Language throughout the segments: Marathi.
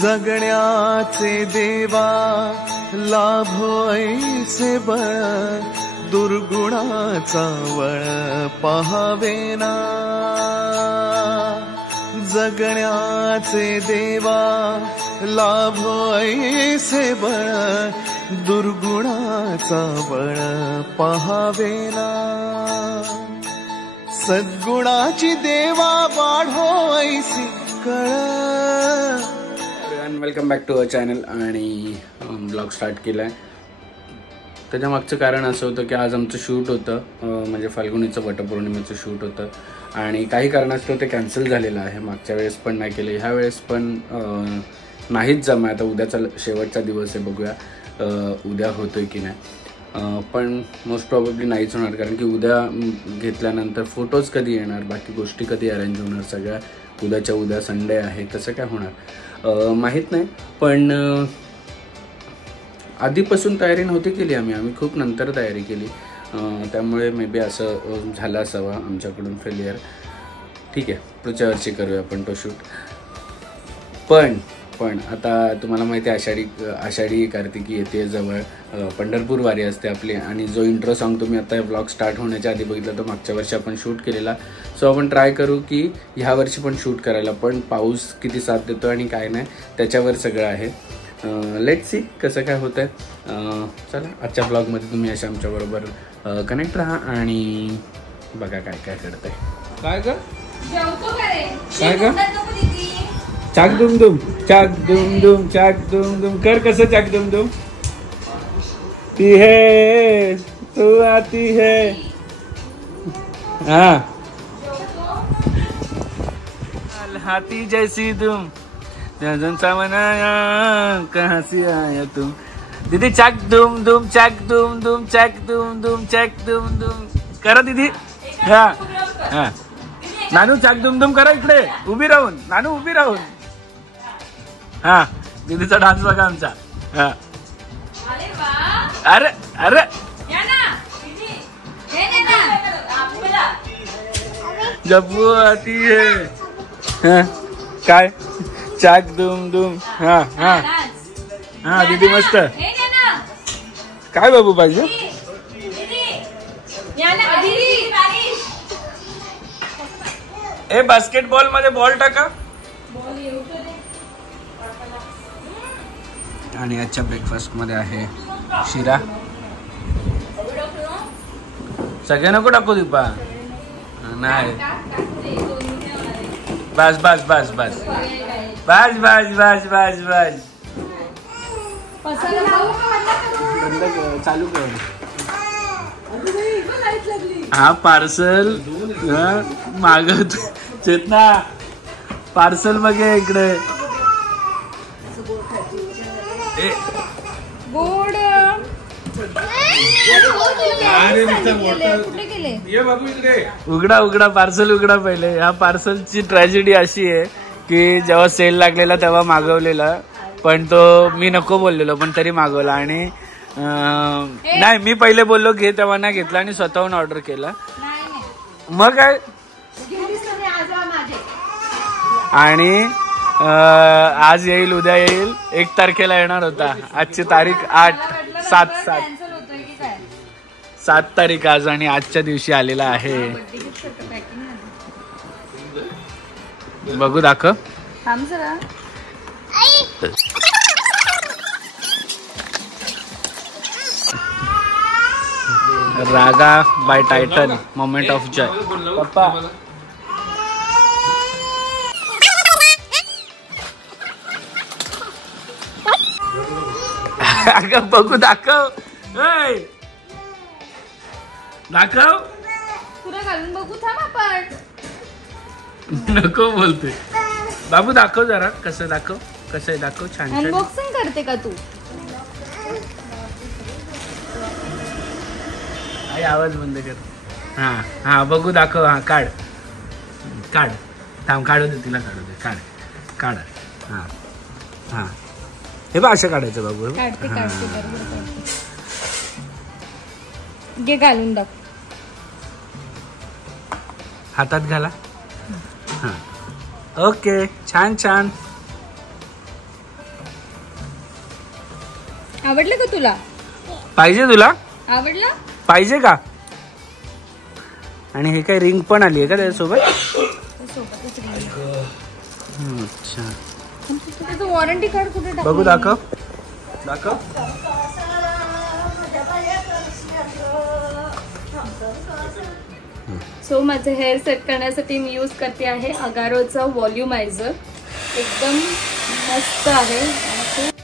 जगण्याचे देवा लाभो ऐसे बळ दुर्गुणाचा वळ पहावेना जगण्याचे देवा लाभो ऐसे बळ दुर्गुणाचा बळ पहावेना सद्गुणाची देवा वाढो ऐसी कळ. Welcome back to our channel आणि ब्लॉग स्टार्ट केला आहे. त्याच्या मागचं कारण असं होतं की आज आमचं शूट होतं, म्हणजे फाल्गुनीचं वटपौर्णिमेचं शूट होतं आणि काही कारणास्तव ते कॅन्सल झालेलं आहे. मागच्या वेळेस पण नाही केलं, ह्या वेळेस पण नाहीच जमा. आता उद्याचा शेवटचा दिवस आहे, बघूया उद्या होतोय की नाही. पण मोस्ट प्रॉबेबली नाहीच होणार, कारण की उद्या घेतल्यानंतर फोटोज कधी येणार, बाकी गोष्टी कधी अरेंज होणार, सगळ्या उद्याच्या उद्या संडे आहे, तसं काय होणार माहीत नाही. पण आधीपासून तयारी नव्हती केली आम्ही खूप नंतर तयारी केली, त्यामुळे मे बी असं झालं असावं आमच्याकडून फेलियर. ठीक आहे, पुढच्या वर्षी करूया आपण तो शूट. पण आता तुम्हाला माहिती आहे आषाढी कार्तिकी येते जवळ, पंढरपूर वारी असते आपली. आणि जो इंट्रो सॉन्ग तुम्ही आता ब्लॉग स्टार्ट होण्याच्या आधी बघितला तो मागच्या वर्षी आपण शूट केलेला. सो आपण ट्राय करू की ह्या वर्षी पण शूट करायला, पण पाऊस किती साथ देतो आणि काय नाही त्याच्यावर सगळं आहे. लेट्स सी कसं काय होतं आहे. चला आजच्या ब्लॉगमध्ये तुम्ही अशा आमच्याबरोबर कनेक्ट राहा आणि बघा काय काय घडतंय. काय ग चाक दुम दुम चाक दुम दुम चाक दुम दुम कर, कसं चाक दुम दुम. ती है तू आती है. हाँ हाथी जैसी तुम सा मनाया कहाँ से आया तुम. दीदी चाक दुम दुम चाक दुम दुम चाक दुम दुम चाक दुम दुम करा दीदी. हा हा नानू चाक दुम दुम करा, इकडे उभी राहून, नानू उभी राहून. हा दीदीचा डान्स बघा आमचा. हा अरे अरे जब्बू आती है. काय चाक दुम दुम. हा हा हा दीदी मस्त. काय बाबू पाहिजे. ए बास्केटबॉल मध्ये बॉल टाका. आणि आजच्या ब्रेकफास्ट मध्ये आहे शिरा. सगळ्या नको टाकू दीपा. नाही बस बस बस बस बस बस बस बस बस बंद कर, चालू कर. हा पार्सल मागत चेतना, पार्सल बघे इकडे. गोड उघडा उघडा पार्सल उघडा पहिले. या पार्सलची ट्रॅजेडी अशी आहे की जेव्हा सेल लागलेला तेव्हा मागवलेला, पण तो मी नको बोललेलो पण तरी मागवला. आणि नाही मी पहिले बोललो घे, तेव्हा नाही घेतला आणि स्वतःहून ऑर्डर केला. मग काय आणि आज येईल उद्या येईल, 1 तारखेला येणार होता. आजची तारीख 7 तारीख आज आणि आजच्या दिवशी आलेला आहे. बघू दाखव. Raga by Titan moment of joy. पप्पा अगं बघू दाखव. दाखव पुरा घालून बघू. थांब आपण. नको बोलते बाबू. दाखव जरा कसं, दाखव कसं आहे, दाखव. छान छान अनबॉक्सिंग करते का तू. आई आवाज बंद कर. हा हा बघू दाखव. हा काढ काढ. थांब काढू दे तिला, काढू दे. काढ काढ. हा हा हे बघ असं काढायचं बाबू. काढते काढते बरोबर काढते. घे घालून दाख. हातात घाला. हां ओके छान छान. आवडलं का तुला? पाहिजे तुला? आवडलं? पाहिजे का? आणि हे काय रिंग पण आली आहे का त्याच्यासोबत? सोबतच रिंग. अच्छा, त्याचं वॉरंटी कार्ड कुठे टाकलं? बघू, दाखव दाखव. सो माझं हेअर सेट करण्यासाठी मी यूज करते आहे अगारोचा व्हॉल्युमायझर. एकदम मस्त आहे आणि खूप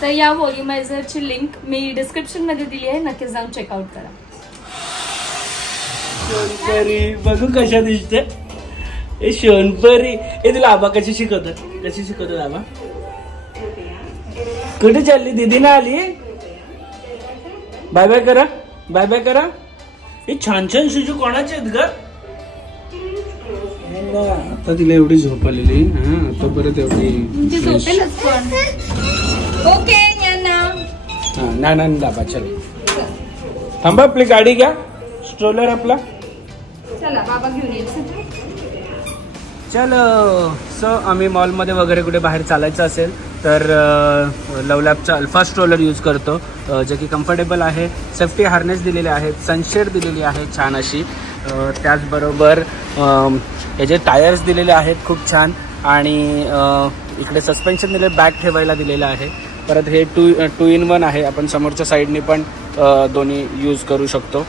तर या व्हॉल्युमायझरची लिंक मी डिस्क्रिप्शन मध्ये दिली आहे, नक्की जाऊन चेकआउट करा. शोनपरी बघू कशा दिसते. ए शोनपरी, ए तुला आबा कशी शिकवतात आबा? कुठे चालली? दीदी ना आली? बाय बाय करा, बाय बाय करा. हे छान छान शुजू कोणाचे आहेत ग? आता तिला एवढी झोप आलेली. हा, आता परत एवढी झोपेलच पण. ओके ना दाबा. चल थांबा, आपली गाडी घ्या, स्ट्रोलर आपला. चला बाबा घेऊन येईल. चलो. सो आम्ही मॉलमध्ये वगैरे कुठे बाहेर चालायचं असेल तर लवलॅबचा अल्फा स्ट्रोलर यूज करतो, जे की कम्फर्टेबल आहे. सेफ्टी हार्नेस दिलेले आहेत, सनशेड दिलेली आहे छान अशी. त्याचबरोबर याचे टायर्स दिलेले आहेत खूप छान. आणि इकडे सस्पेन्शन दिले, बॅग ठेवायला दिलेलं आहे. परत हे टू इन वन आहे, आपण समोरच्या साईडनी पण दोन्ही यूज करू शकतो.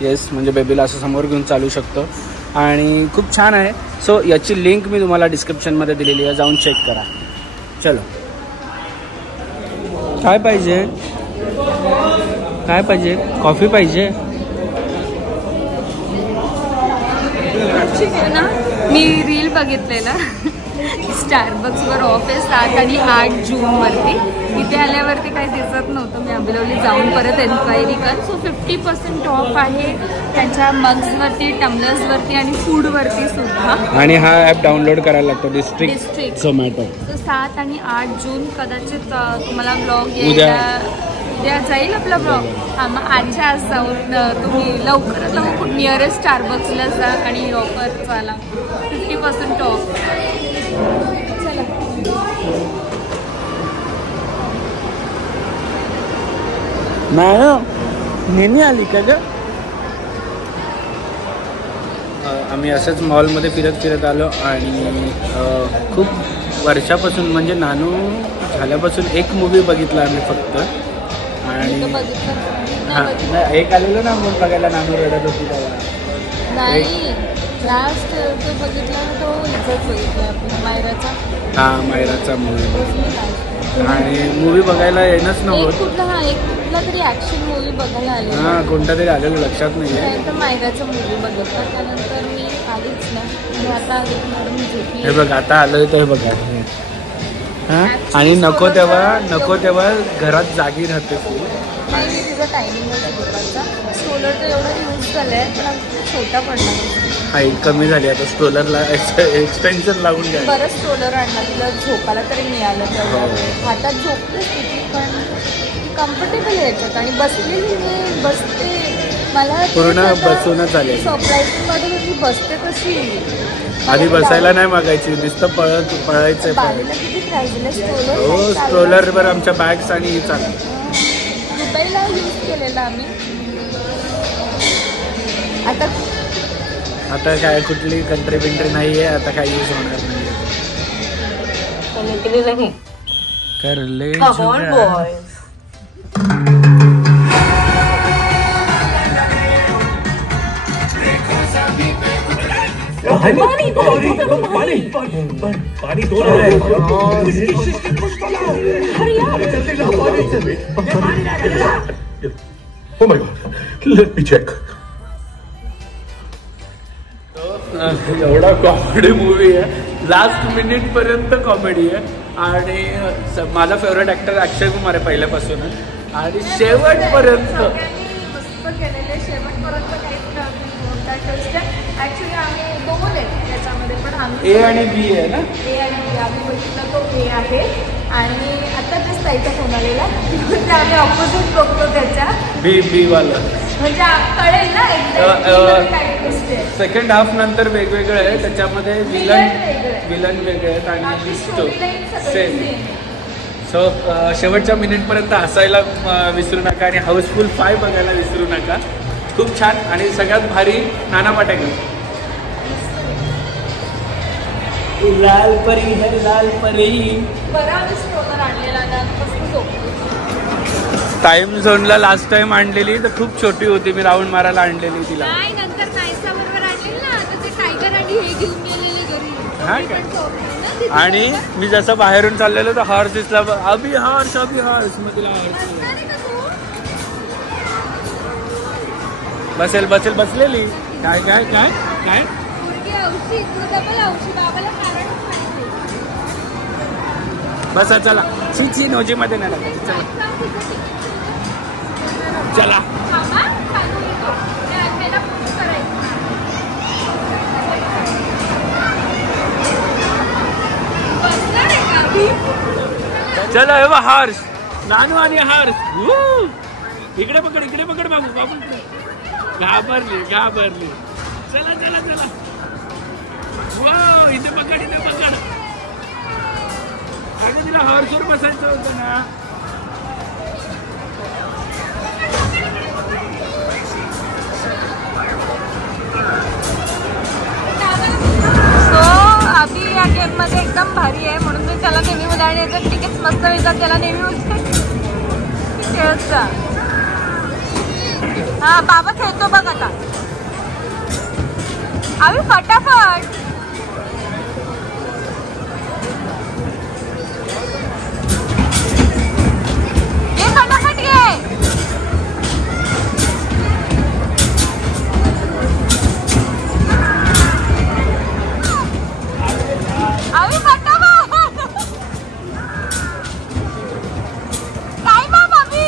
येस, म्हणजे बेबीला असं समोर घेऊन चालू शकतो आणि खूप छान आहे. सो याची लिंक मी तुम्हाला डिस्क्रिप्शनमध्ये दिलेली आहे, जाऊन चेक करा. चलो. काय पाहिजे? काय पाहिजे? कॉफी पाहिजे? ना मी रील बघितलेला स्टारबक्सवर ऑफ आहे 7 आणि 8 जूनवरती. इथे आल्यावरती काही दिसत नव्हतं. मी आंबेलवली जाऊन परत एन्क्वायरी कर. सो 50% ऑफ आहे त्यांच्या मग्सवरती, टम्बलर्सवरती आणि फूडवरती सुद्धा. आणि हा ॲप डाउनलोड करायला लागतो, डिस्ट्रिक्ट झोमॅटो. तर 7 आणि 8 जून कदाचित तुम्हाला ब्लॉग उद्या जाईल आपला ब्लॉग. हां, मग आजच्या आज जाऊन तुम्ही लवकरात लवकर नियरेस्ट स्टारबक्सला जा आणि ऑफर चाला 50% ऑफ. चला. मॅडम नेहमी आली का ग? आम्ही असंच मॉलमध्ये फिरत आलो आणि खूप वर्षापासून, म्हणजे नानू झाल्यापासून एक मूवी बघितला आम्ही फक्त. आणि हां, एक आलेलो ना मग बघायला, नानू रडत होती तेव्हा. नाही, लास्ट जो बघितला तो इथंच बघितला आपण, मायराचा. हां, मायराचा मूवी. आणि मूवी बघायला येणंच नव्हतं. कुठला तरी ॲक्शन मूवी बघायला आले. हां, कोणता तरी आलेलं लक्षात नाही आहे. त्यानंतर मायराचा मूवी बघितला, त्यानंतर मी आलीच ना. आता मॅडम झोपली. हे बघ, आता आलोय तर हे बघा. हां, आणि नको तेव्हा घरात जागी राहते. नाही, मी तिचा टायमिंगच दुपारचा. स्ट्रोलर तर एवढा यूज झाला आहे, पण छोटा पडला. हाईट कमी झाली, आता स्ट्रोलरला एक्सटेन्शन लागून घ्या. बरं स्ट्रोलर आणला, तिला झोपायला तरी मिळालं तेवढ्या वेळ. हातात झोपलीच तिची, पण कम्फर्टेबल आहे याच्यात. आणि बसलेली मी बसते, मला पूर्ण बसूनच आले. सरप्राईजिंगमध्ये मी बसते कशी. आधी बसायला नाही मागायची, नुसतं पळायचं. बारीला किती प्राईज दिलं स्ट्रोलर. हो, स्ट्रोलरवर आमच्या बॅग्स आणि ही चालू. दुबईला यूज केलेला आम्ही. आता काय कुठली कंट्री बिंट्री नाही आहे, आता काय यूज होणार नाही. कर ले पानी दो रहा है. Oh my God, let me check. एवढा कॉमेडी मूवी आहे, लास्ट मिनिट पर्यंत कॉमेडी आहे. आणि माझा फेवरेट ऍक्टर अक्षय कुमार आहे पहिल्यापासून, आणि शेवटपर्यंत मस्त केलेले. शेवटपर्यंत ऍक्च्युली आम्ही दोन आहेत याच्यामध्ये, पण आम्ही ए आणि बी आहे ना. ए आणि बी आम्ही बघितलं तो ए आहे. आणि आता जस्ट ताईचा फोन आलेला, आम्ही ऑपोजिट बघतो त्याच्या बी वाला. म्हणजे कळेल ना काय twist आहे. सेकंड हाफ नंतर वेगवेगळं आहे, त्याच्यामध्ये विलन वेगळे आहेत आणि सेम. सो शेवटच्या मिनिटपर्यंत हसायला विसरू नका आणि हाऊसफुल 5 बघायला विसरू नका. खूप छान. आणि सगळ्यात भारी नाना पाटेकर. लाल परी है लाल परी. बरा स्ट्रोलर आणलेला ना, मस्त झोपली. टाइम झोनला लास्ट टाइम आणलेली तर खूप छोटी होती, मी राऊंड मारायला आणलेली तिला. नाही, नंतर नायसा बरोबर आणलेली ना, तर ते टायगर आणि हे घेऊन गेलेले घरी. हा काय? आणि मी जसं बाहेरून चाललेलो तर हॉर्स दिसला, अभि हॉर्स मग तिला हॉर्स बसेल बसलेली. काय काय काय काय बसा चला. ची नोजी मध्ये नाही लागत. चला चला. हे बघ हॉर्स, नानू आणि हॉर्स. इकडे पकड बाबू. घाबरली. चला. वाव, इथे पकड. अगं तिला हॉर्सवर बसायचं होतं ना. अभि या गेम मध्ये एकदम भारी आहे, म्हणून मी त्याला नेहमी उदाहरण येतं. तिकीट मस्त मिळतात त्याला नेहमी खेळत जा. हा बाबा खेळतो बघ आता. अभि फटाफट. ये फटाफट घे. अभि फटाफट. काय बाबा अभि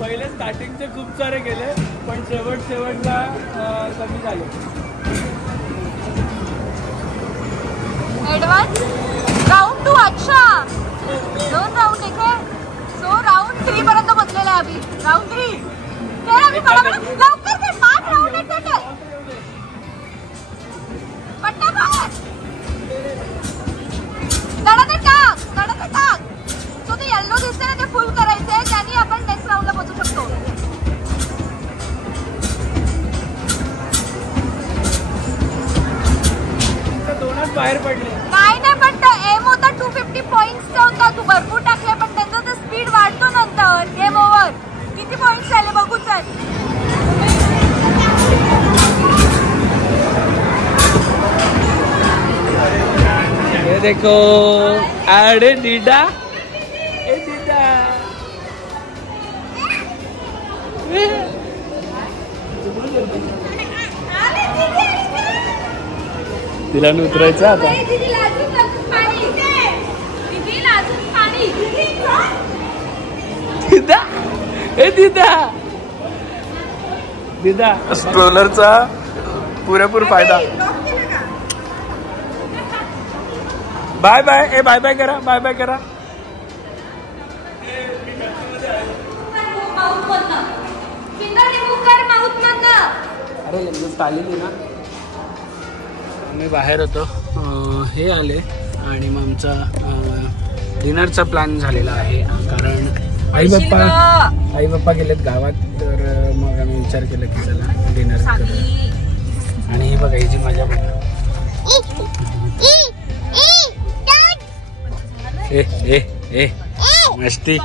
पहिले स्टार्टिंगचे खूप सारे गेले, पण शेवटला कमी झाले. Advance round 2. अच्छा, 2 राउंड आहे. सो राउंड 3 पर्यंत बसलेला आहे अभि. राउंड 3 खेळ अभि. लवकर खेळ. 5 राउंड आहेत टोटल. पटापट दडात टाक. सो ते येल्लो दिसते ना, ते फुल करायचंय. त्यांनी आपण नेक्स्ट राउंडला पोहोचू शकतो. बाहेर पडले. नाही, पण एम होता 250 पॉइंट्सचा होता. तू भरपूर टाकले, पण त्यांचा तर स्पीड वाढतो नंतर. Game over. किती पॉइंट्स झाले बघू चल. ये देखो अरे दीदा. तिला उतरायचं आता. दीदा स्ट्रोलरचा पुरेपूर फायदा. बाय बाय करा. अरे लगेच आलेली ना. आम्ही बाहेर होतो, हे आले आणि मग आमचा डिनरचा प्लॅन झालेला आहे. कारण आई बाप्पा गेलेत गावात, तर मग आम्ही विचार केला की चला डिनर करू. आणि ही बघा हिची मजा बघा. ए मस्ती.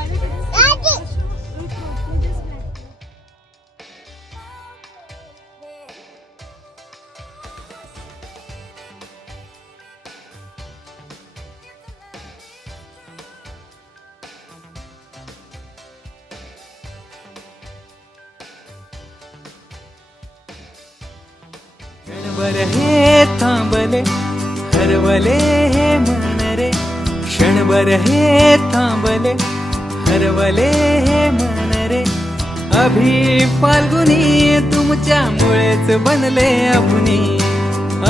क्षणभर हे थांबले हरवले हे मन रे. क्षणभर हे थांबले हरवले हे मन रे. अभि फाल्गुनी तुमच्यामुळेच बनले अभुनी.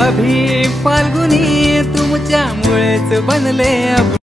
अभि फाल्गुनी तुमच्यामुळेच बनले अभुनी.